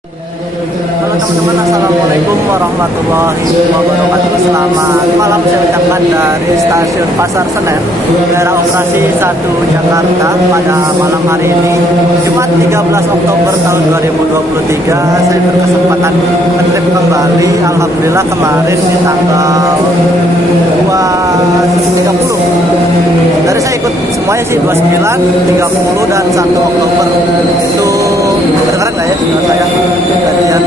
Halo teman-teman, assalamualaikum warahmatullahi wabarakatuh. Selamat malam saya ucapkan dari stasiun Pasar Senen, daerah operasi 1 Jakarta pada malam hari ini, Jumat 13 Oktober tahun 2023. Saya berkesempatan ngetrip kembali. Alhamdulillah kemarin di tanggal 30. Dari saya ikut semuanya sih 29, 30 dan 1 Oktober. Itu kedengeran nggak ya suara saya? Gantian.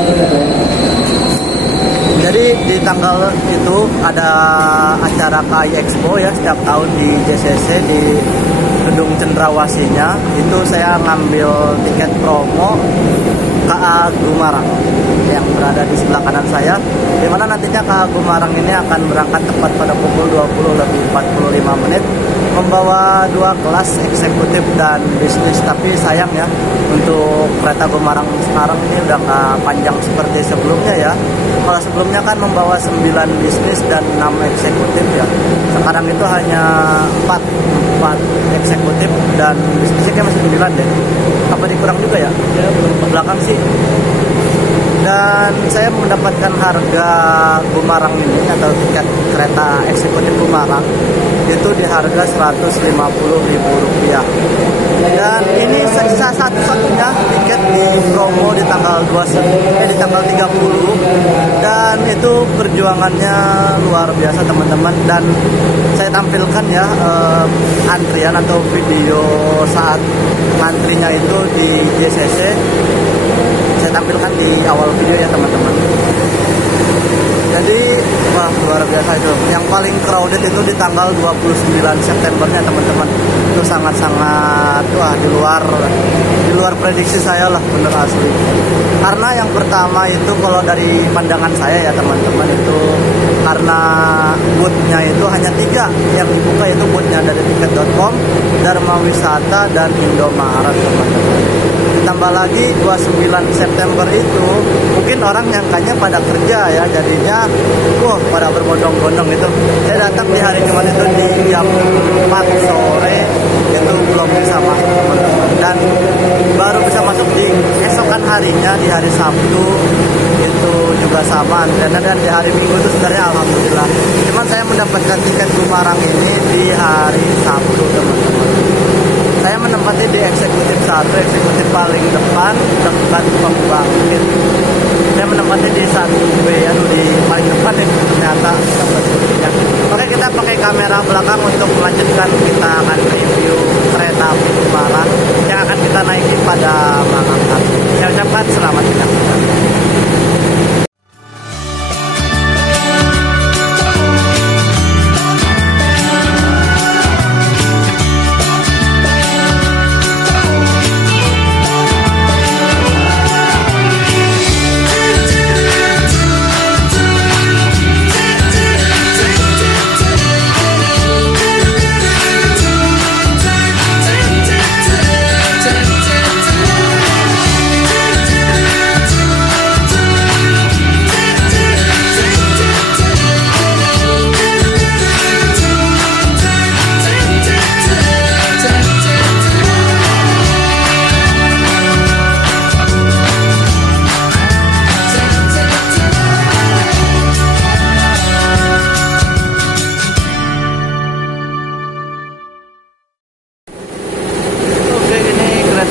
Jadi di tanggal itu ada acara KAI Expo ya, setiap tahun di JCC di Gedung Cendrawasihnya. Itu saya ngambil tiket promo KA Gumarang yang berada di sebelah kanan saya, di mana nantinya KA Gumarang ini akan berangkat tepat pada pukul 20:45 membawa 2 kelas eksekutif dan bisnis. Tapi sayang ya, untuk kereta Gumarang sekarang ini udah nggak panjang seperti sebelumnya ya. Kalau sebelumnya kan membawa 9 bisnis dan 6 eksekutif ya. Sekarang itu hanya 4 eksekutif dan bisnisnya kayak masih 9 deh. Apa dikurang juga ya? Ya ke belakang sih. Dan saya mendapatkan harga Gumarang ini atau tiket kereta eksekutif Gumarang itu di harga Rp150.000. Dan ini satu-satunya tiket di promo di tanggal 30, dan itu perjuangannya luar biasa teman-teman. Dan saya tampilkan ya antrian atau video saat antrinya itu di JCC. Saya tampilkan di awal video ya teman-teman. Jadi wah luar biasa itu. Yang paling crowded itu di tanggal 29 Septembernya teman-teman. Itu sangat-sangat wah di luar prediksi saya lah, bener asli. Karena yang pertama itu kalau dari pandangan saya ya teman-teman, itu karena booth-nya itu hanya 3 yang dibuka, itu booth-nya dari tiket.com, Dharma Wisata dan Indomaret teman-teman. Ditambah lagi 29 September itu mungkin orang nyangkanya pada kerja ya, jadinya pada berbondong-bondong itu. Saya datang di hari Jumat itu di jam 4 sore, itu belum bisa masuk teman-teman, dan baru bisa masuk di esokan harinya di hari Sabtu itu juga sama. Dan di hari Minggu itu sebenarnya alhamdulillah, cuman saya mendapatkan tiket Gumarang ini di hari Sabtu teman-teman. Saya menempati di eksekutif 1, eksekutif paling depan, dekat pembangkit. Saya menempati di 1B ya, di paling depan ya, ternyata dapat kursinya. Oke, kita pakai kamera belakang untuk melanjutkan. Kita akan review kereta api Gumarang yang akan kita naiki pada malam hari. Saya ucapkan selamat menyaksikan.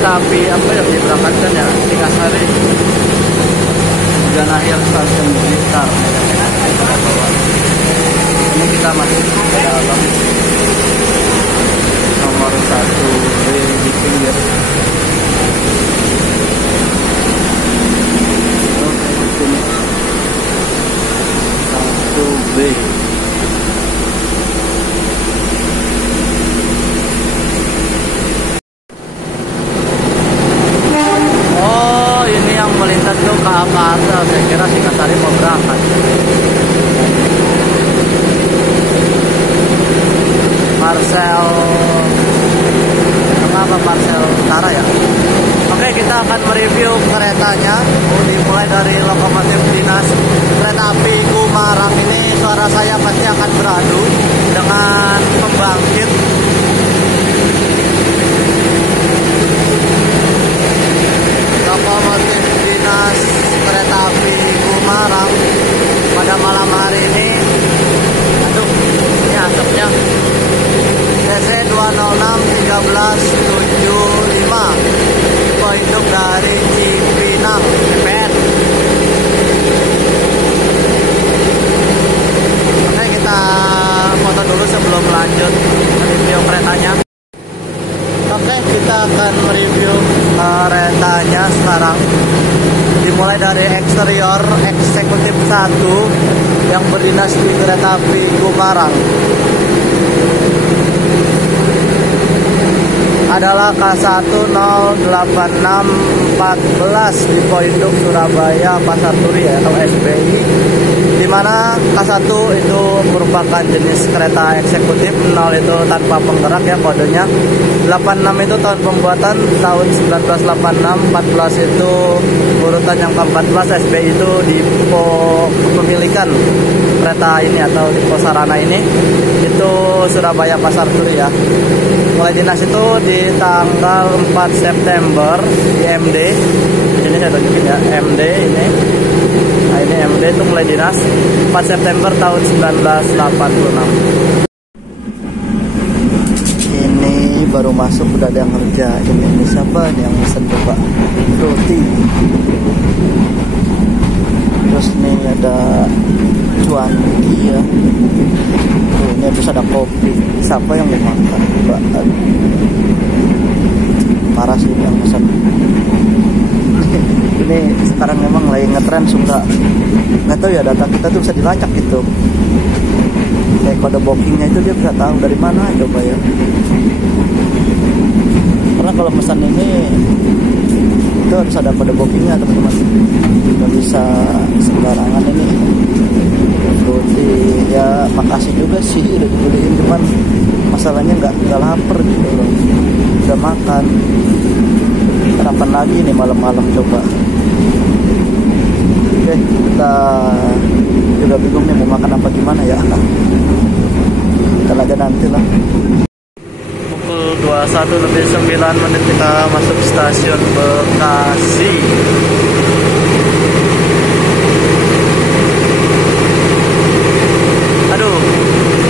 Tapi apa yang diberangkatkan ya 3 hari dan akhir stasiun Blitar. Ini kita masih ke dalam nomor 1B di pinggir. Sini 1B. Melintas tuh ke Parsel, saya kira Singgasari mau berangkat. Parsel apa Parsel Utara ya. Oke, kita akan mereview keretanya. Dimulai dari lokomotif dinas kereta api Gumarang ini. Suara saya pasti akan beradu dengan pembangkit. Lokomotif dinas Dimulai dari eksterior eksekutif 1 yang berdinas di kereta api Gumarang adalah K108614 di Poinduk Surabaya Pasar Turi atau SBI, di mana K1 itu merupakan jenis kereta eksekutif, 0 itu tanpa penggerak ya kodenya, 86 itu tahun pembuatan tahun 1986, 14 itu urutan yang ke-14. SBI itu Dipo Kepemilikan kereta ini atau Dipo Sarana ini itu Surabaya Pasar Turi ya. Mulai dinas itu di tanggal 4 September di MD. Ini saya tunjukin ya, MD ini. Nah, ini MD itu mulai dinas 4 September tahun 1986. Ini baru masuk udah ada yang ngerjain. Ini siapa nih yang pesen coba? Roti. Terus nih ada cuanki ya. Tuh, ini terus ada kopi. Siapa yang mau makan? Mbak. Parah sih yang pesan. Ini sekarang memang lagi ngetren suka. Nggak tahu ya, data kita tuh bisa dilacak gitu. Kayak kode bookingnya itu dia bisa tahu dari mana coba ya. Karena kalau pesan ini itu harus ada kode bookingnya teman-teman. Nggak bisa sembarangan ini. Roti ya, makasih juga sih udah dibeliin, cuman masalahnya nggak lapar gitu loh. Udah makan. Kapan lagi nih malam-malam coba. Oke, kita juga bingung nih mau makan apa gimana ya. Kita aja nanti lah. Pukul 21:09 kita masuk stasiun Bekasi. Aduh,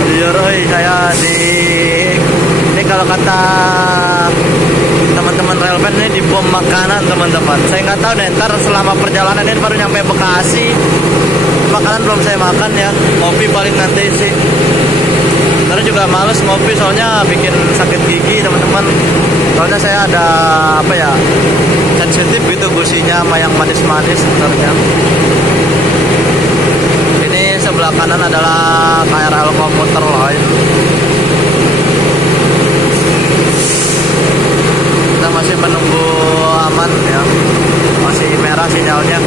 jujur saya ini kalau kata teman-teman relven ini dibom makanan teman-teman. Saya nggak tahu deh, ntar selama perjalanan ini baru nyampe Bekasi, makanan belum saya makan ya. Kopi paling nanti sih, karena juga males ngopi soalnya bikin sakit gigi teman-teman. Soalnya saya ada apa ya, sensitif gitu gusinya sama yang manis-manis sebenarnya. Ini sebelah kanan adalah KRL komuter lain. Kita masih menunggu aman ya, masih merah sinyalnya.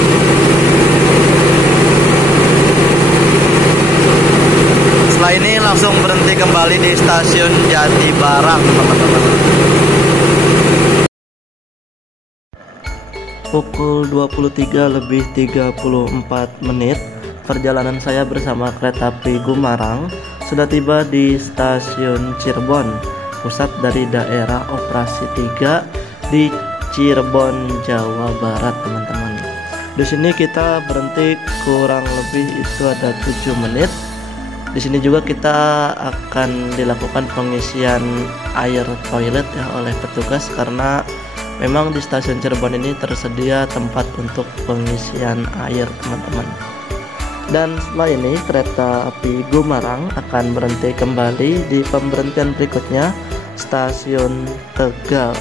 Setelah ini langsung berhenti kembali di stasiun Jatibarang teman-teman. Pukul 23:34 perjalanan saya bersama kereta api Gumarang sudah tiba di stasiun Cirebon, pusat dari daerah operasi 3 di Cirebon, Jawa Barat teman-teman. Di sini kita berhenti kurang lebih itu ada 7 menit. Di sini juga kita akan dilakukan pengisian air toilet ya oleh petugas, karena memang di stasiun Cirebon ini tersedia tempat untuk pengisian air teman-teman. Dan setelah ini kereta api Gumarang akan berhenti kembali di pemberhentian berikutnya, stasiun Tegal.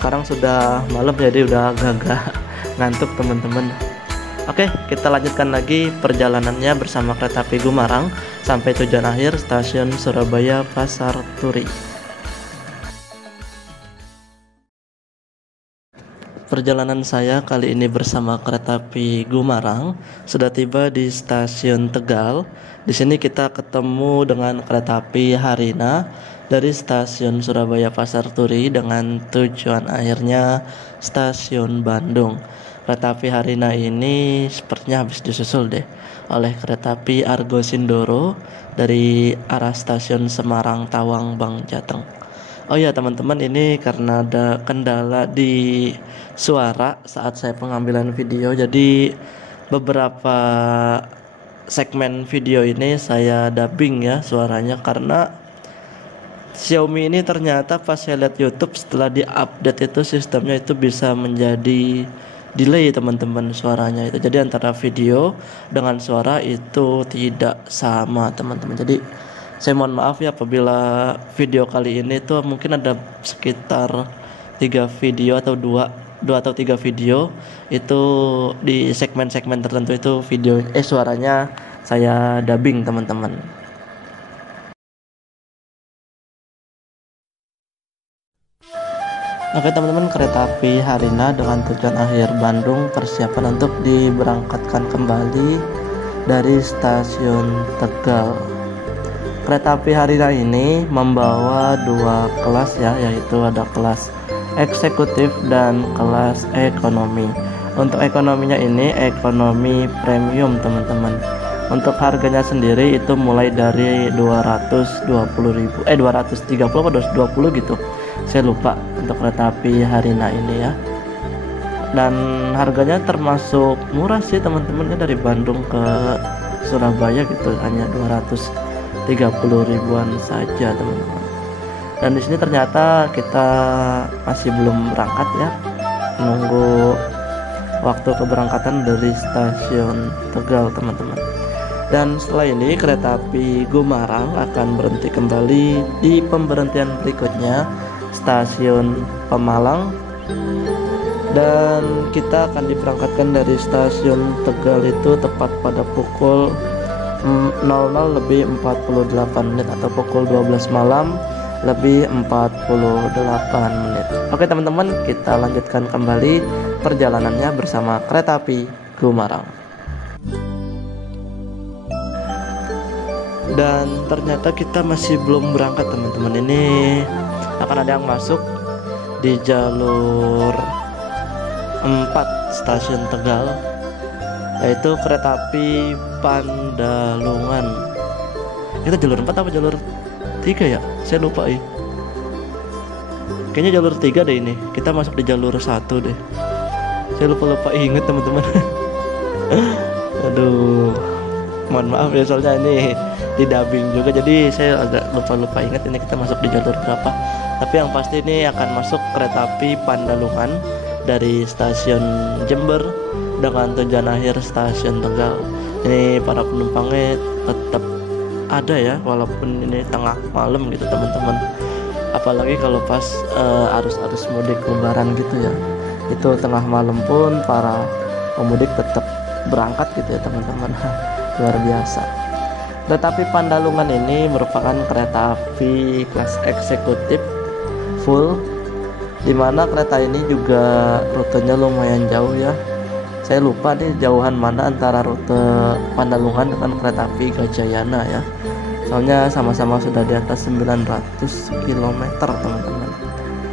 Sekarang sudah malam jadi udah agak ngantuk teman-teman. Oke, kita lanjutkan lagi perjalanannya bersama kereta api Gumarang sampai tujuan akhir stasiun Surabaya Pasar Turi. Perjalanan saya kali ini bersama kereta api Gumarang sudah tiba di stasiun Tegal. Di sini kita ketemu dengan kereta api Harina dari stasiun Surabaya Pasar Turi dengan tujuan akhirnya stasiun Bandung. Kereta api Harina ini sepertinya habis disusul deh oleh kereta api Argo Sindoro dari arah stasiun Semarang Tawang Bang Jateng. Oh ya teman-teman, ini karena ada kendala di suara saat saya pengambilan video, jadi beberapa segmen video ini saya dubbing ya suaranya, karena Xiaomi ini ternyata pas saya lihat YouTube setelah diupdate itu sistemnya itu bisa menjadi delay teman-teman suaranya itu. Jadi antara video dengan suara itu tidak sama teman-teman. Jadi saya mohon maaf ya apabila video kali ini tuh mungkin ada sekitar 3 video atau 2 2 atau 3 video itu di segmen-segmen tertentu itu suaranya saya dubbing teman-teman. Oke teman-teman, kereta api Harina dengan tujuan akhir Bandung persiapan untuk diberangkatkan kembali dari stasiun Tegal. Kereta api Harina ini membawa 2 kelas ya, yaitu ada kelas eksekutif dan kelas ekonomi. Untuk ekonominya ini ekonomi premium teman-teman. Untuk harganya sendiri itu mulai dari 230.000 230 atau 220 gitu. Saya lupa untuk kereta api Harina ini ya. Dan harganya termasuk murah sih teman-temannya, dari Bandung ke Surabaya gitu hanya 230 ribuan saja teman-teman. Dan di sini ternyata kita masih belum berangkat ya, nunggu waktu keberangkatan dari stasiun Tegal teman-teman. Dan setelah ini kereta api Gumarang akan berhenti kembali di pemberhentian berikutnya, stasiun Pemalang, dan kita akan diberangkatkan dari stasiun Tegal itu tepat pada pukul 00:48 atau pukul 12 malam lebih 48 menit. Oke teman-teman, kita lanjutkan kembali perjalanannya bersama kereta api Gumarang. Dan ternyata kita masih belum berangkat teman-teman. Ini akan ada yang masuk di jalur 4 stasiun Tegal, yaitu kereta api Pandalungan. Itu jalur 4 apa jalur 3 ya? Saya lupa kayaknya jalur 3 deh ini. Kita masuk di jalur 1 deh. Saya lupa inget teman-teman. Aduh, mohon maaf ya, soalnya ini di dubbing juga, jadi saya agak lupa ingat ini kita masuk di jalur berapa. Tapi yang pasti ini akan masuk kereta api Pandalungan dari stasiun Jember dengan tujuan akhir stasiun Tegal. Ini para penumpangnya tetap ada ya, walaupun ini tengah malam gitu teman-teman. Apalagi kalau pas arus mudik lebaran gitu ya, itu tengah malam pun para pemudik tetap berangkat gitu ya teman-teman. Luar biasa. Kereta api Pandalungan ini merupakan kereta api kelas eksekutif full, dimana kereta ini juga rutenya lumayan jauh ya. Saya lupa nih jauhan mana antara rute Pandalungan dengan kereta api Gajayana ya. Soalnya sama-sama sudah di atas 900 km teman-teman.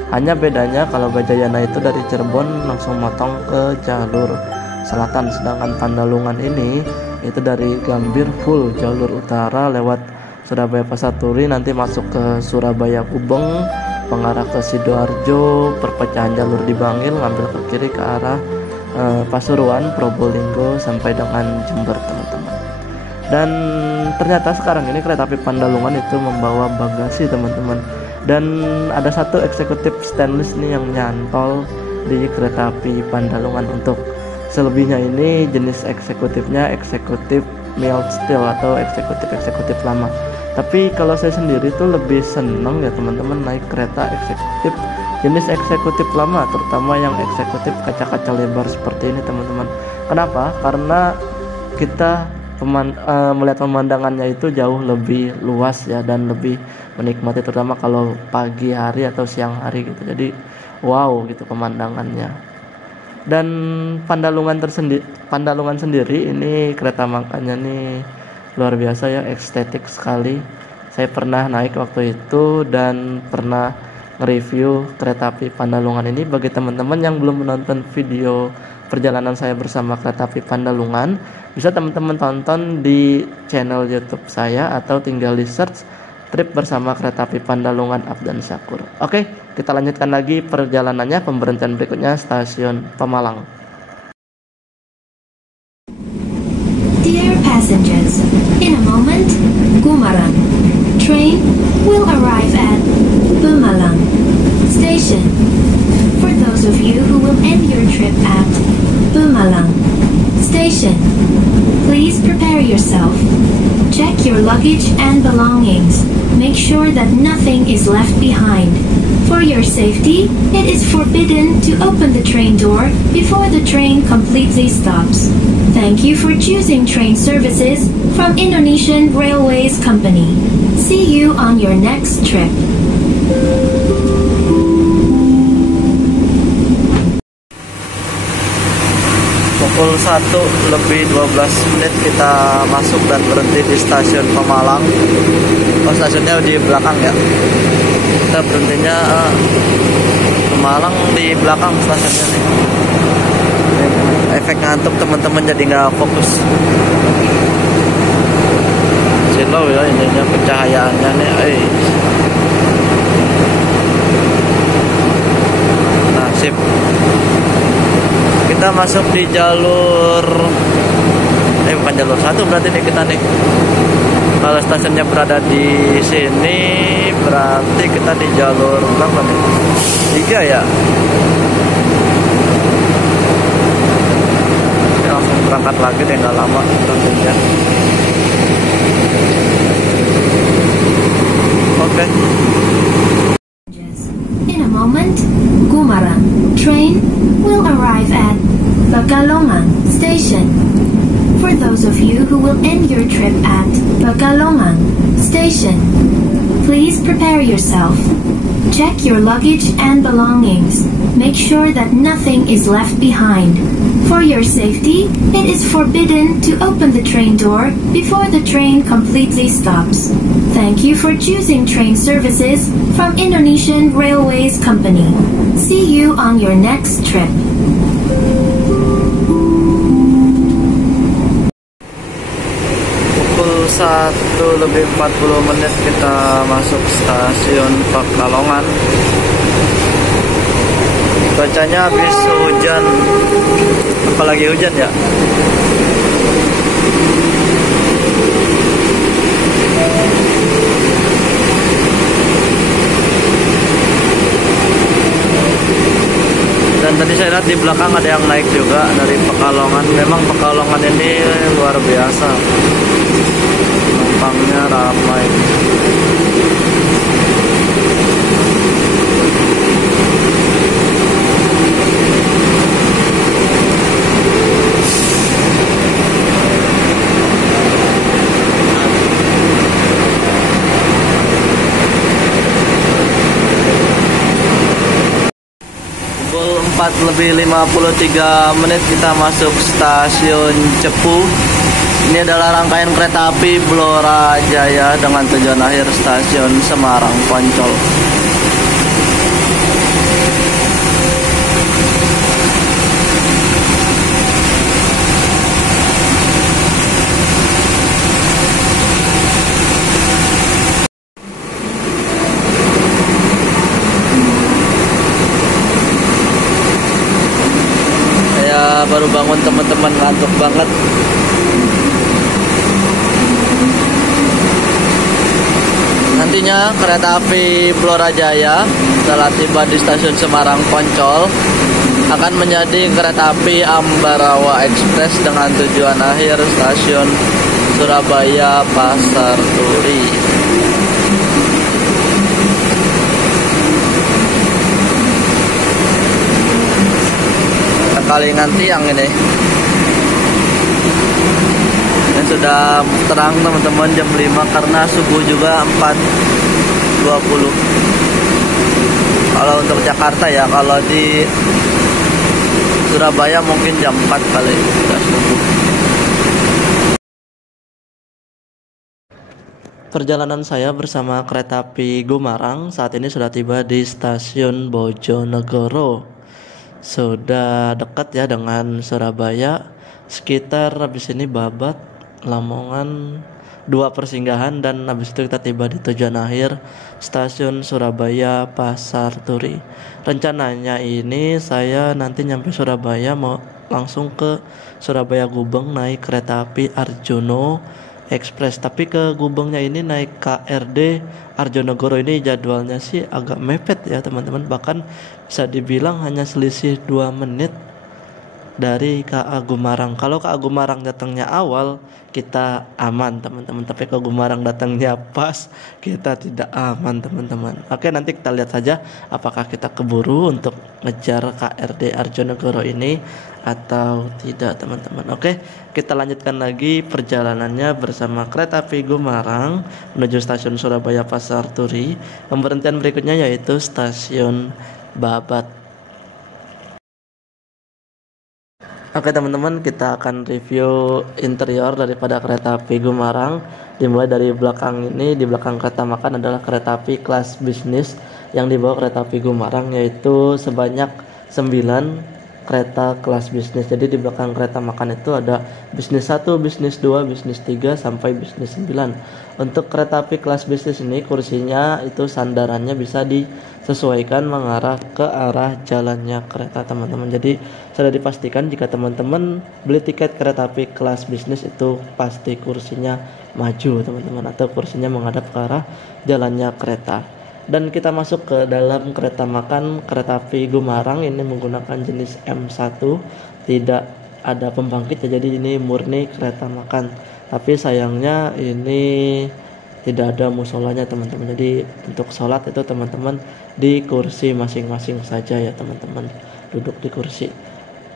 Hanya bedanya kalau Gajayana itu dari Cirebon langsung motong ke jalur selatan, sedangkan Pandalungan ini itu dari Gambir full jalur utara lewat Surabaya Pasaturi, nanti masuk ke Surabaya Gubeng, pengarah ke Sidoarjo, perpecahan jalur di Bangil, ngambil ke kiri ke arah Pasuruan, Probolinggo sampai dengan Jember teman-teman. Dan ternyata sekarang ini kereta api Pandalungan itu membawa bagasi teman-teman, dan ada satu eksekutif stainless nih yang nyantol di kereta api Pandalungan. Untuk selebihnya ini jenis eksekutifnya eksekutif mild steel atau eksekutif lama. Tapi kalau saya sendiri tuh lebih seneng ya teman-teman naik kereta eksekutif jenis eksekutif lama, terutama yang eksekutif kaca-kaca lebar seperti ini teman-teman. Kenapa? Karena kita melihat pemandangannya itu jauh lebih luas ya, dan lebih menikmati, terutama kalau pagi hari atau siang hari gitu. Jadi wow gitu pemandangannya. Dan Pandalungan sendiri ini kereta makanya nih luar biasa ya, estetik sekali. Saya pernah naik waktu itu dan pernah nge-review kereta api Pandalungan ini. Bagi teman-teman yang belum menonton video perjalanan saya bersama kereta api Pandalungan, bisa teman-teman tonton di channel YouTube saya atau tinggal di search trip bersama kereta api Pandalungan Afdan Syakur. Oke, kita lanjutkan lagi perjalanannya. Pemberhentian berikutnya stasiun Pemalang. Dear passengers, in a moment, Gumarang train will arrive at Pemalang station. For those of you who will end your trip at Pemalang station, Station. Please prepare yourself. Check your luggage and belongings. Make sure that nothing is left behind. For your safety, it is forbidden to open the train door before the train completely stops. Thank you for choosing train services from Indonesian Railways Company. See you on your next trip. Pukul 1:12 kita masuk dan berhenti di stasiun Pemalang. Oh, stasiunnya di belakang ya. Kita berhentinya Pemalang di belakang stasiunnya nih. Efek ngantuk teman-teman jadi nggak fokus. Silau ya ininya pencahayaannya nih. Nah, sip. Kita masuk di jalur bukan jalur 1 berarti nih kita nih. Kalau stasiunnya berada di sini berarti kita di jalur berapa nih? 3 ya. Ini langsung berangkat lagi deh, nggak lama berangkatnya. Oke. In a moment, Gumarang train will arrive at Pekalongan Station. For those of you who will end your trip at Pekalongan Station, please prepare yourself. Check your luggage and belongings. Make sure that nothing is left behind. For your safety, it is forbidden to open the train door before the train completely stops. Thank you for choosing train services from Indonesian Railways Company. See you on your next trip. Pukul 1:40 kita masuk stasiun Pekalongan. Cuacanya habis hujan, apalagi hujan ya. Dan tadi saya lihat di belakang ada yang naik juga dari Pekalongan. Memang Pekalongan ini luar biasa, penumpangnya ramai. Pukul 4:53 kita masuk stasiun Cepu. Ini adalah rangkaian kereta api Blora Jaya dengan tujuan akhir stasiun Semarang Poncol. Baru bangun teman-teman, ngantuk banget. Nantinya kereta api Blora Jaya setelah tiba di stasiun Semarang Poncol akan menjadi kereta api Ambarawa Express dengan tujuan akhir stasiun Surabaya Pasar Turi. Kalingan tiang ini. Ini sudah terang teman-teman, jam 5 karena subuh juga 4:20. Kalau untuk Jakarta ya, kalau di Surabaya mungkin jam 4 kali sudah subuh. Perjalanan saya bersama kereta api Gumarang saat ini sudah tiba di stasiun Bojonegoro. Sudah dekat ya dengan Surabaya, sekitar habis ini Babat, Lamongan, 2 persinggahan, dan habis itu kita tiba di tujuan akhir stasiun Surabaya Pasar Turi. Rencananya ini saya nanti nyampe Surabaya mau langsung ke Surabaya Gubeng naik kereta api Arjono Express, tapi ke Gubengnya ini naik KRD Arjonegoro. Ini jadwalnya sih agak mepet ya teman-teman, bahkan bisa dibilang hanya selisih 2 menit dari KA Gumarang. Kalau KA Gumarang datangnya awal, kita aman teman-teman. Tapi kalau Gumarang datangnya pas, kita tidak aman teman-teman. Oke, nanti kita lihat saja apakah kita keburu untuk ngejar KRD Arjonegoro ini atau tidak teman-teman. Oke, kita lanjutkan lagi perjalanannya bersama kereta api Gumarang menuju stasiun Surabaya Pasar Turi. Pemberhentian berikutnya yaitu stasiun Babat. Oke teman-teman, kita akan review interior daripada kereta api Gumarang. Dimulai dari belakang ini, di belakang kereta makan adalah kereta api kelas bisnis yang dibawa kereta api Gumarang, yaitu sebanyak 9 kereta kelas bisnis. Jadi di belakang kereta makan itu ada bisnis 1, bisnis 2, bisnis 3 sampai bisnis 9. Untuk kereta api kelas bisnis ini kursinya itu sandarannya bisa disesuaikan mengarah ke arah jalannya kereta teman-teman. Jadi sudah dipastikan jika teman-teman beli tiket kereta api kelas bisnis itu pasti kursinya maju teman-teman, atau kursinya menghadap ke arah jalannya kereta. Dan kita masuk ke dalam kereta makan kereta api Gumarang. Ini menggunakan jenis M1, tidak ada pembangkit ya, jadi ini murni kereta makan. Tapi sayangnya ini tidak ada musolanya teman-teman. Jadi untuk sholat itu teman-teman di kursi masing-masing saja ya teman-teman, duduk di kursi.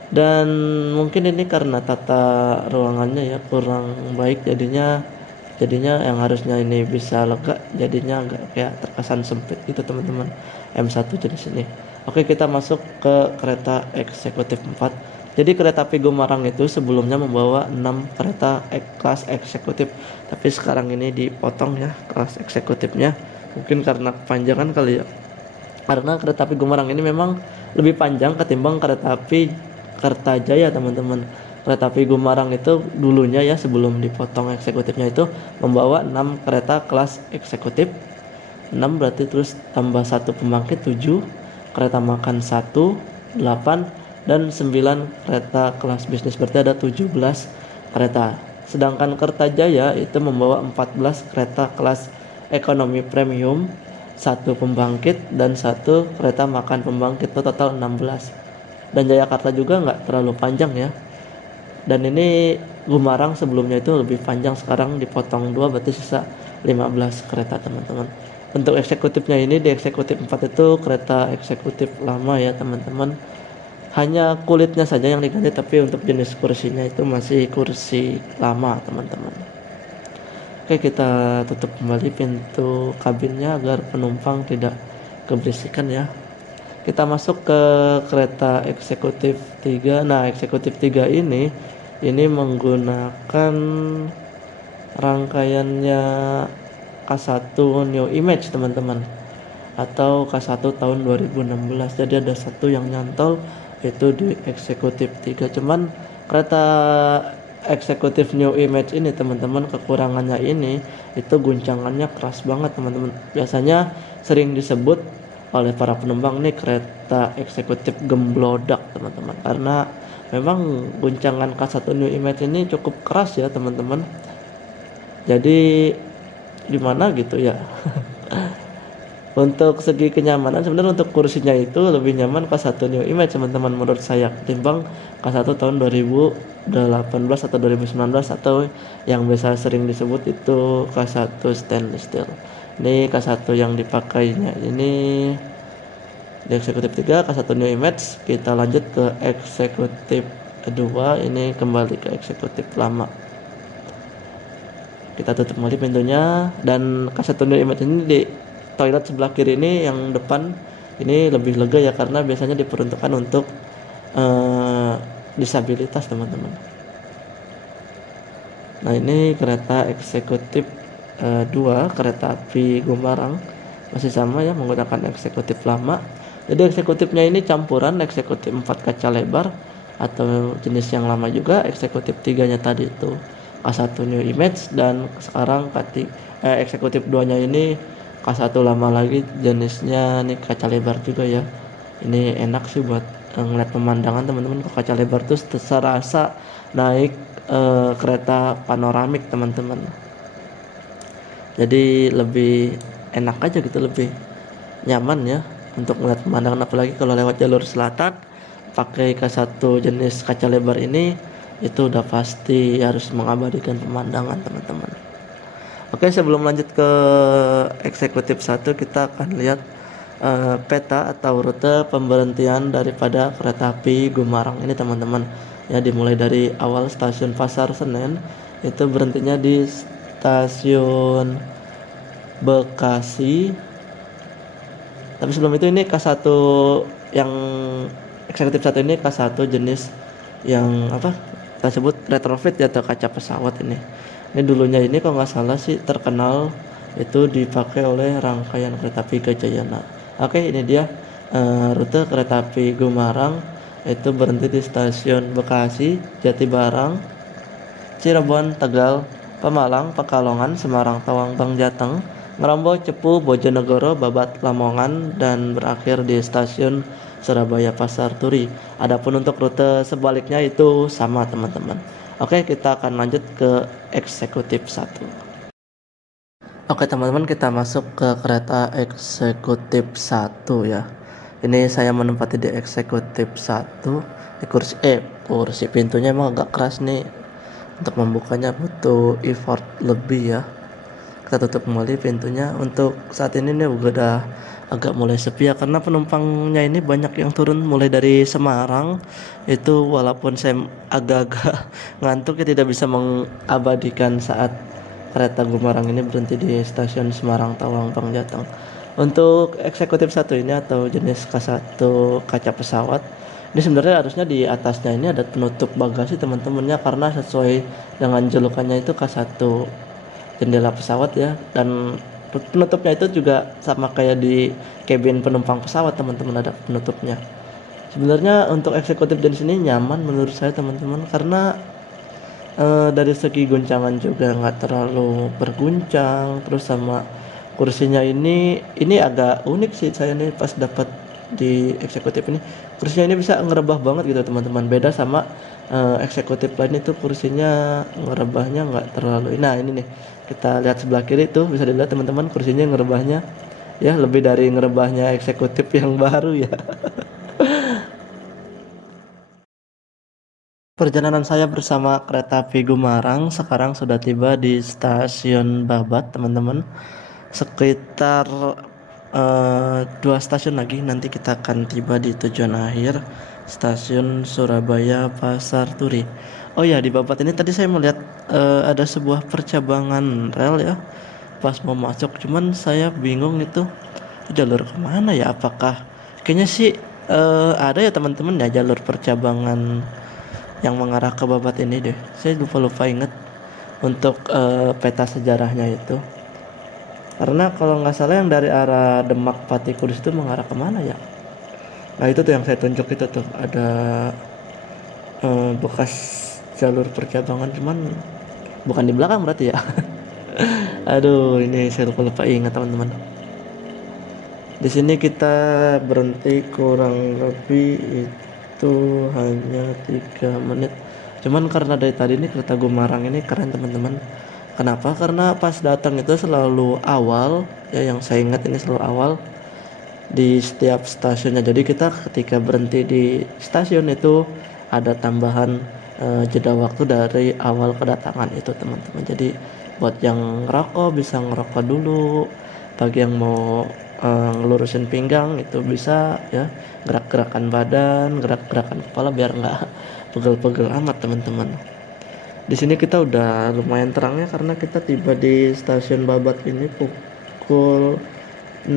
Dan mungkin ini karena tata ruangannya ya kurang baik, jadinya yang harusnya ini bisa lega jadinya agak kayak terkesan sempit gitu teman-teman, M1 jenis ini. Oke, kita masuk ke kereta eksekutif 4. Jadi kereta api Gumarang itu sebelumnya membawa 6 kereta kelas eksekutif, tapi sekarang ini dipotong ya kelas eksekutifnya, mungkin karena kepanjangan kali ya. Karena kereta api Gumarang ini memang lebih panjang ketimbang kereta api Kertajaya teman-teman. Kereta api Gumarang itu dulunya ya sebelum dipotong eksekutifnya itu membawa 6 kereta kelas eksekutif. 6 berarti terus tambah 1 pembangkit 7, kereta makan 1, 8 dan 9 kereta kelas bisnis, berarti ada 17 kereta. Sedangkan Kertajaya itu membawa 14 kereta kelas ekonomi premium, 1 pembangkit dan 1 kereta makan pembangkit, total 16. Dan Jayakarta juga nggak terlalu panjang ya. Dan ini Gumarang sebelumnya itu lebih panjang, sekarang dipotong 2 berarti sisa 15 kereta teman-teman. Untuk eksekutifnya ini di eksekutif 4 itu kereta eksekutif lama ya teman-teman. Hanya kulitnya saja yang diganti, tapi untuk jenis kursinya itu masih kursi lama teman-teman. Oke, kita tutup kembali pintu kabinnya agar penumpang tidak keberisikan ya. Kita masuk ke kereta eksekutif 3. Nah, eksekutif 3 ini menggunakan rangkaiannya K1 New Image teman-teman, atau K1 tahun 2016. Jadi ada satu yang nyantol itu di eksekutif 3. Cuman kereta eksekutif New Image ini teman-teman, kekurangannya ini itu guncangannya keras banget teman-teman. Biasanya sering disebut oleh para penumpang nih kereta eksekutif gemblodak teman-teman, karena memang guncangan K1 New Image ini cukup keras ya teman-teman. Jadi gimana gitu ya. Untuk segi kenyamanan sebenarnya untuk kursinya itu lebih nyaman K1 New Image teman-teman menurut saya ketimbang K1 tahun 2018 atau 2019 atau yang biasa sering disebut itu K1 stainless steel. Ini K1 yang dipakainya ini di eksekutif 3 K1 New Image. Kita lanjut ke eksekutif 2, ini kembali ke eksekutif lama. Kita tutup kembali pintunya, dan K1 New Image ini di toilet sebelah kiri ini yang depan ini lebih lega ya, karena biasanya diperuntukkan untuk disabilitas teman-teman. Nah, ini kereta eksekutif 2 kereta api Gumarang masih sama ya, menggunakan eksekutif lama. Jadi eksekutifnya ini campuran eksekutif 4 kaca lebar atau jenis yang lama juga, eksekutif 3-nya tadi itu K1 New Image, dan sekarang eksekutif 2-nya ini K1 lama lagi, jenisnya nih kaca lebar juga ya. Ini enak sih buat ngeliat pemandangan teman-teman, ke kaca lebar tuh terasa naik kereta panoramik teman-teman. Jadi lebih enak aja gitu, lebih nyaman ya untuk melihat pemandangan, apalagi kalau lewat jalur selatan pakai K1 jenis kaca lebar ini, itu udah pasti harus mengabadikan pemandangan teman-teman. Oke, sebelum lanjut ke eksekutif 1, kita akan lihat peta atau rute pemberhentian daripada kereta api Gumarang ini teman-teman. Ya, dimulai dari awal stasiun Pasar Senen, itu berhentinya di stasiun Bekasi. Tapi sebelum itu ini K1 yang eksekutif 1 ini K1 jenis yang apa? Kita sebut retrofit ya, atau kaca pesawat ini. Ini dulunya ini kalau nggak salah sih terkenal itu dipakai oleh rangkaian kereta api Gajayana. Oke, ini dia rute kereta api Gumarang, itu berhenti di stasiun Bekasi, Jatibarang, Cirebon, Tegal, Pemalang, Pekalongan, Semarang, Tawang, Bangjateng, Ngerombo, Cepu, Bojonegoro, Babat, Lamongan, dan berakhir di stasiun Surabaya Pasar Turi. Adapun untuk rute sebaliknya itu sama teman-teman. Oke, kita akan lanjut ke eksekutif 1. Oke teman-teman, kita masuk ke kereta eksekutif 1 ya. Ini saya menempati di eksekutif 1. Di kursi pintunya emang agak keras nih. Untuk membukanya butuh effort lebih ya. Kita tutup kembali pintunya. Untuk saat ini nih udah agak mulai sepi ya, karena penumpangnya ini banyak yang turun mulai dari Semarang. Itu walaupun saya agak-agak ngantuk ya, tidak bisa mengabadikan saat kereta Gumarang ini berhenti di stasiun Semarang, Tawang, Bangjateng. Untuk eksekutif 1 ini atau jenis K1 kaca pesawat, ini sebenarnya harusnya di atasnya ini ada penutup bagasi teman-temannya, karena sesuai dengan julukannya itu K1 jendela pesawat ya, dan penutupnya itu juga sama kayak di kabin penumpang pesawat teman-teman, ada penutupnya. Sebenarnya untuk eksekutif jenis ini nyaman menurut saya teman-teman, karena dari segi guncangan juga nggak terlalu berguncang. Terus sama kursinya ini agak unik sih, saya nih pas dapat di eksekutif ini kursinya ini bisa ngerebah banget gitu teman-teman. Beda sama eksekutif lain itu kursinya ngerebahnya nggak terlalu. Nah ini nih, kita lihat sebelah kiri tuh bisa dilihat teman-teman, kursinya ngerebahnya ya lebih dari ngerebahnya eksekutif yang baru ya. Perjalanan saya bersama kereta api Gumarang sekarang sudah tiba di stasiun Babat teman-teman. Sekitar 2 stasiun lagi nanti kita akan tiba di tujuan akhir, stasiun Surabaya Pasar Turi. Oh ya, di Babat ini tadi saya melihat ada sebuah percabangan rel ya pas mau masuk, cuman saya bingung itu jalur kemana ya. Apakah kayaknya sih ada ya teman-teman ya jalur percabangan yang mengarah ke Babat ini deh. Saya lupa inget untuk peta sejarahnya itu. Karena kalau nggak salah yang dari arah Demak Pati Kudus itu mengarah kemana ya? Nah itu tuh yang saya tunjuk itu tuh ada bekas jalur percabangan, cuman bukan di belakang berarti ya. Aduh, ini saya lupa ingat teman-teman. Di sini kita berhenti kurang lebih itu hanya 3 menit. Cuman karena dari tadi ini kereta Gumarang ini keren teman-teman. Kenapa? Karena pas datang itu selalu awal ya, yang saya ingat ini selalu awal di setiap stasiunnya. Jadi kita ketika berhenti di stasiun itu ada tambahan jeda waktu dari awal kedatangan itu teman-teman. Jadi buat yang ngerokok bisa ngerokok dulu, bagi yang mau ngelurusin pinggang itu bisa ya, gerak-gerakan badan, gerak-gerakan kepala biar nggak pegel-pegel amat teman-teman. Di sini kita udah lumayan terangnya karena kita tiba di stasiun Babat ini pukul 6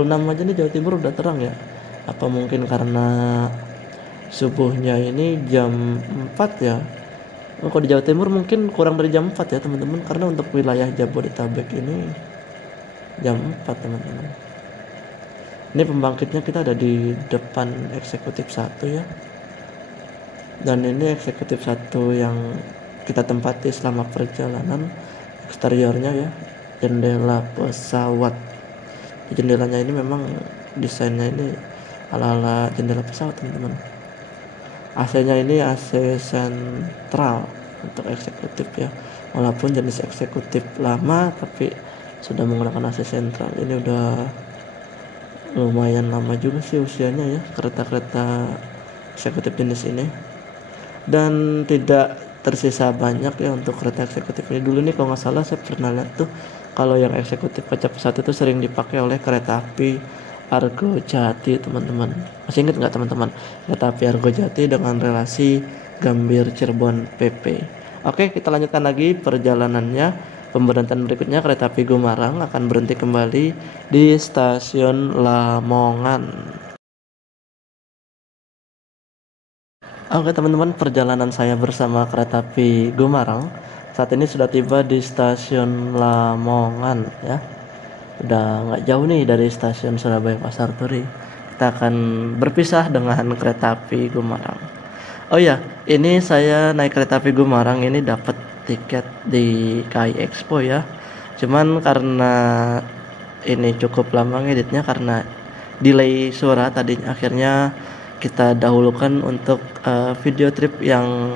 aja nih, Jawa Timur udah terang ya. Apa mungkin karena subuhnya ini jam 4 ya. Kalau di Jawa Timur mungkin kurang dari jam 4 ya teman-teman, karena untuk wilayah Jabodetabek ini jam 4 teman-teman. Ini pembangkitnya kita ada di depan eksekutif 1 ya. Dan ini eksekutif 1 yang kita tempati selama perjalanan. Eksteriornya ya, jendela pesawat. Jendelanya ini memang desainnya ini ala-ala jendela pesawat teman-teman. AC-nya ini AC sentral untuk eksekutif ya. Walaupun jenis eksekutif lama tapi sudah menggunakan AC sentral. Ini udah lumayan lama juga sih usianya ya kereta-kereta eksekutif jenis ini. Dan tidak tersisa banyak ya untuk kereta eksekutif ini. Dulu nih kalau nggak salah saya pernah lihat tuh, kalau yang eksekutif kaca pesawat itu sering dipakai oleh kereta api Argo Jati, teman-teman. Masih ingat nggak teman-teman? Kereta api Argo Jati dengan relasi Gambir Cirebon PP. Oke, kita lanjutkan lagi perjalanannya. Pemberhentian berikutnya kereta api Gumarang akan berhenti kembali di stasiun Lamongan. Oke teman-teman, perjalanan saya bersama kereta api Gumarang saat ini sudah tiba di stasiun Lamongan ya. Udah nggak jauh nih dari stasiun Surabaya Pasar Turi. Kita akan berpisah dengan kereta api Gumarang. Oh ya, ini saya naik kereta api Gumarang ini dapat tiket di KAI Expo ya. Cuman karena ini cukup lama ngeditnya karena delay suara tadinya, akhirnya kita dahulukan untuk video trip yang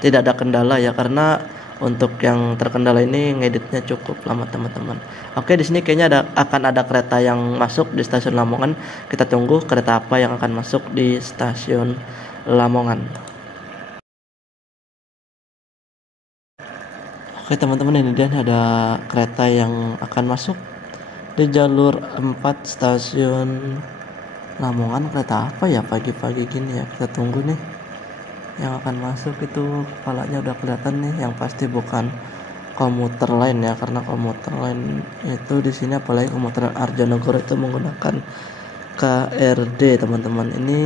tidak ada kendala ya, karena untuk yang terkendala ini ngeditnya cukup lama teman-teman. Oke, di sini kayaknya akan ada kereta yang masuk di stasiun Lamongan. Kita tunggu kereta apa yang akan masuk di stasiun Lamongan. Oke teman-teman, ini dia ada kereta yang akan masuk di jalur 4 stasiun Lamongan. Kereta apa ya pagi-pagi gini ya, kita tunggu nih yang akan masuk. Itu kepalanya udah kelihatan nih, yang pasti bukan komuter lain ya, karena komuter lain itu di sini apalagi komuter Arjonegoro itu menggunakan KRD teman-teman. Ini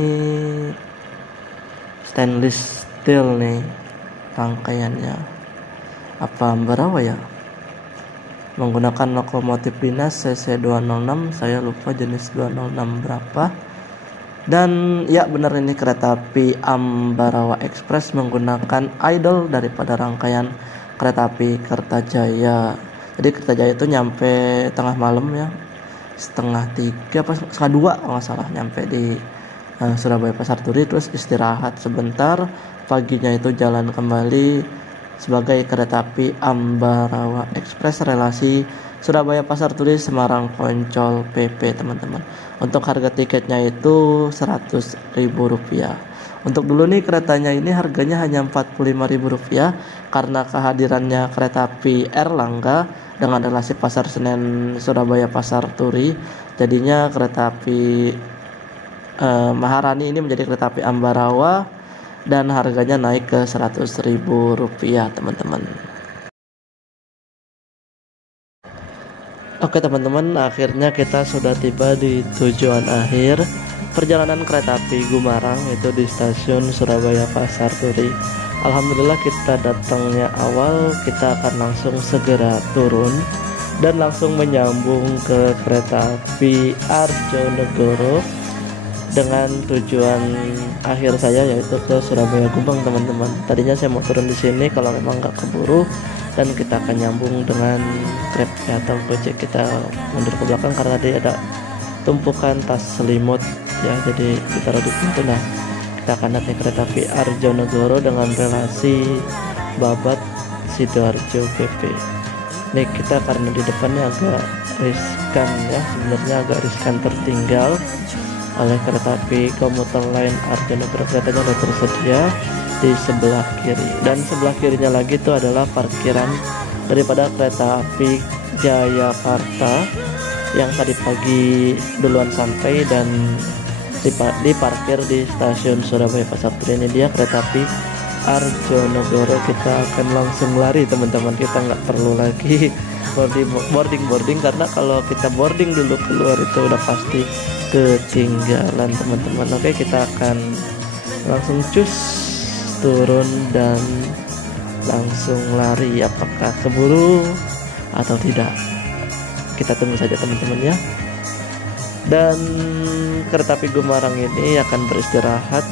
stainless steel nih rangkaiannya, apa Ambarawa ya, menggunakan lokomotif dinas CC 206, saya lupa jenis 206 berapa. Dan ya benar, ini kereta api Ambarawa Express menggunakan idle daripada rangkaian kereta api Kertajaya. Jadi Kertajaya itu nyampe tengah malam ya, 2:30 apa 2:30 kalau nggak salah, nyampe di Surabaya Pasar Turi, terus istirahat sebentar, paginya itu jalan kembali sebagai kereta api Ambarawa Express relasi Surabaya Pasar Turi Semarang Poncol PP teman-teman. Untuk harga tiketnya itu Rp100.000. Untuk dulu nih keretanya ini harganya hanya Rp45.000 karena kehadirannya kereta api Erlangga dengan relasi Pasar Senen Surabaya Pasar Turi. Jadinya kereta api Maharani ini menjadi kereta api Ambarawa dan harganya naik ke Rp100.000 teman-teman. Oke teman-teman, akhirnya kita sudah tiba di tujuan akhir perjalanan kereta api Gumarang, itu di stasiun Surabaya Pasar Turi. Alhamdulillah kita datangnya awal, kita akan langsung segera turun dan langsung menyambung ke kereta api Arjonegoro dengan tujuan akhir saya yaitu ke Surabaya Gubeng teman-teman. Tadinya saya mau turun di sini kalau memang nggak keburu, dan kita akan nyambung dengan Grab atau Gojek. Kita mundur ke belakang karena dia ada tumpukan tas selimut ya, jadi kita taruh di pintu. Nah, kita akan naik kereta api Arjonegoro dengan relasi Babat Sidoarjo PP. Nih kita karena di depannya agak riskan ya, sebenarnya agak riskan tertinggal oleh kereta api komuter lain Arjonegoro. Keretanya sudah tersedia di sebelah kiri, dan sebelah kirinya lagi itu adalah parkiran daripada kereta api Jayakarta yang tadi pagi duluan sampai dan diparkir di stasiun Surabaya Pasar Turi. Ini dia kereta api Arjonegoro. Kita akan langsung lari teman-teman, kita nggak perlu lagi boarding karena kalau kita boarding dulu keluar itu udah pasti ketinggalan teman-teman. Oke, kita akan langsung cus turun dan langsung lari. Apakah keburu atau tidak, kita tunggu saja teman-teman ya. Dan kereta api Gumarang ini akan beristirahat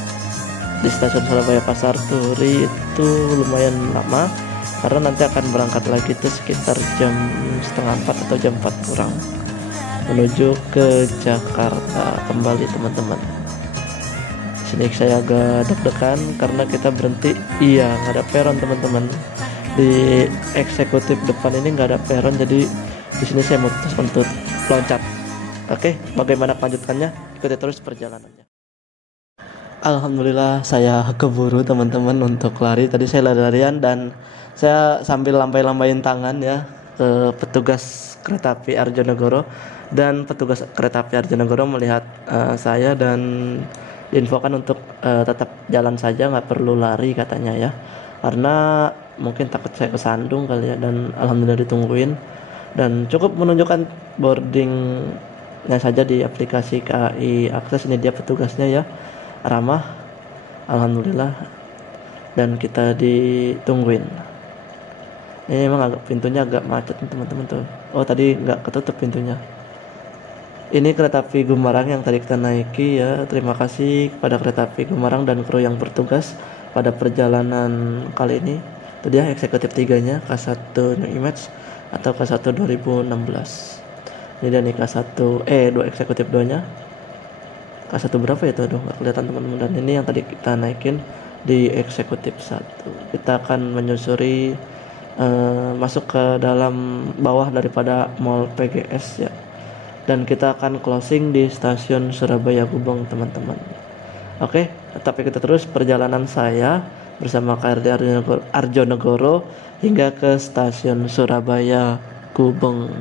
di stasiun Surabaya Pasar Turi itu lumayan lama, karena nanti akan berangkat lagi itu sekitar jam 3:30 atau jam 4 kurang menuju ke Jakarta kembali teman-teman. Sini saya agak deg-degan karena kita berhenti, iya nggak ada peron teman-teman. Di eksekutif depan ini nggak ada peron, jadi di sini saya memutuskan untuk loncat. Oke, bagaimana kelanjutannya? Ikuti terus perjalanannya. Alhamdulillah saya keburu teman-teman untuk lari. Tadi saya lari-larian dan saya sambil lambai-lambain tangan ya ke petugas kereta api Arjonegoro, dan petugas kereta api Arjonegoro melihat saya dan diinfokan untuk tetap jalan saja, nggak perlu lari katanya ya, karena mungkin takut saya kesandung kali ya. Dan alhamdulillah ditungguin dan cukup menunjukkan boardingnya saja di aplikasi KAI Akses. Ini dia petugasnya ya, ramah, alhamdulillah, dan kita ditungguin. Ini memang pintunya agak macet teman-teman tuh. Oh tadi nggak ketutup pintunya. Ini kereta api Gumarang yang tadi kita naiki ya. Terima kasih kepada kereta api Gumarang dan kru yang bertugas pada perjalanan kali ini. Itu dia eksekutif 3-nya, K1 New Image atau K1 2016. Ini dia nih K1 2 eksekutif 2-nya. K1 berapa ya itu? Aduh nggak kelihatan teman-teman. Dan ini yang tadi kita naikin di eksekutif 1. Kita akan menyusuri masuk ke dalam bawah daripada Mall PGS ya. Dan kita akan closing di stasiun Surabaya Gubeng teman-teman. Oke, tapi kita terus perjalanan saya bersama KRD Arjonegoro hingga ke stasiun Surabaya Gubeng.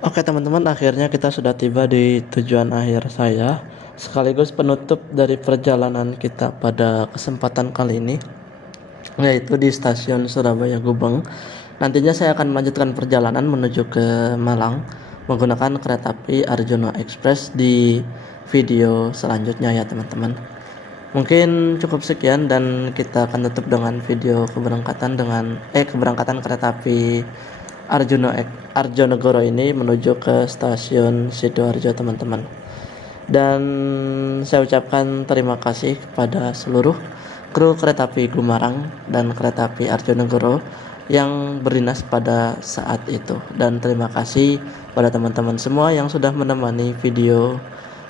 Oke teman-teman, akhirnya kita sudah tiba di tujuan akhir saya, sekaligus penutup dari perjalanan kita pada kesempatan kali ini, yaitu di stasiun Surabaya Gubeng. Nantinya saya akan melanjutkan perjalanan menuju ke Malang menggunakan kereta api Arjona Express di video selanjutnya ya teman-teman. Mungkin cukup sekian dan kita akan tutup dengan video keberangkatan kereta api Arjonegoro ini menuju ke stasiun Sidoarjo teman-teman. Dan saya ucapkan terima kasih kepada seluruh kru kereta api Gumarang dan kereta api Arjonegoro yang berdinas pada saat itu. Dan terima kasih pada teman-teman semua yang sudah menemani video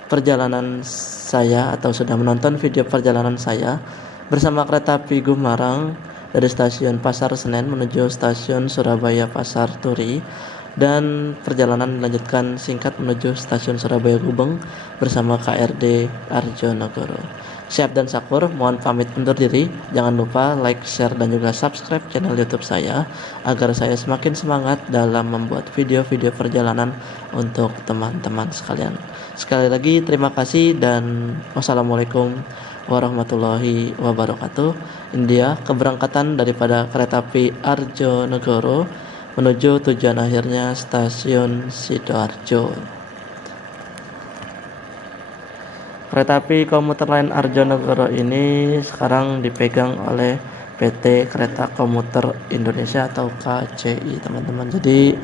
perjalanan saya atau sudah menonton video perjalanan saya bersama kereta api Gumarang dari stasiun Pasar Senen menuju stasiun Surabaya Pasar Turi, dan perjalanan dilanjutkan singkat menuju stasiun Surabaya Gubeng bersama KRD Arjonegoro. Siap dan Sakur, mohon pamit undur diri. Jangan lupa like, share, dan juga subscribe channel YouTube saya agar saya semakin semangat dalam membuat video-video perjalanan untuk teman-teman sekalian. Sekali lagi terima kasih dan wassalamualaikum warahmatullahi wabarakatuh. India, keberangkatan daripada kereta api Arjonegoro menuju tujuan akhirnya stasiun Sidoarjo. Kereta api komuter lain Arjonegoro ini sekarang dipegang oleh PT Kereta Komuter Indonesia atau KCI teman-teman. Jadi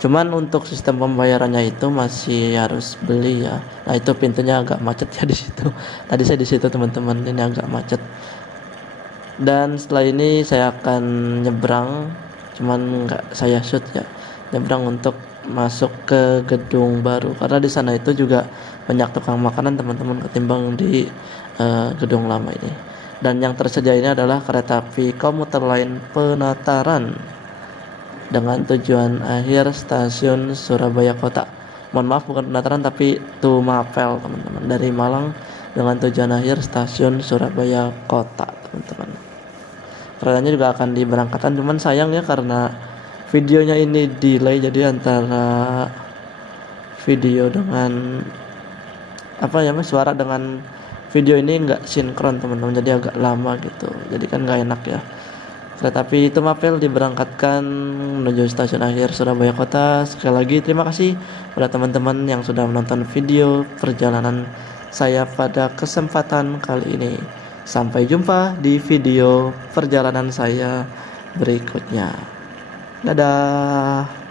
cuman untuk sistem pembayarannya itu masih harus beli ya. Nah itu pintunya agak macet ya di situ. Tadi saya di situ teman-teman, ini agak macet. Dan setelah ini saya akan nyebrang, cuman nggak saya shoot ya, nyebrang untuk masuk ke gedung baru karena di sana itu juga banyak tukang makanan teman-teman ketimbang di gedung lama ini. Dan yang tersedia ini adalah kereta api komuter lain Penataran dengan tujuan akhir stasiun Surabaya Kota. Mohon maaf, bukan Penataran tapi Tumapel teman-teman, dari Malang dengan tujuan akhir stasiun Surabaya Kota teman-teman. Keretanya juga akan diberangkatkan, cuman sayang ya karena videonya ini delay, jadi antara video dengan suara dengan video ini nggak sinkron teman-teman, jadi agak lama gitu, jadi kan nggak enak ya. Kereta api Tumapel diberangkatkan menuju stasiun akhir Surabaya Kota. Sekali lagi terima kasih pada teman-teman yang sudah menonton video perjalanan saya pada kesempatan kali ini. Sampai jumpa di video perjalanan saya berikutnya. Dadah.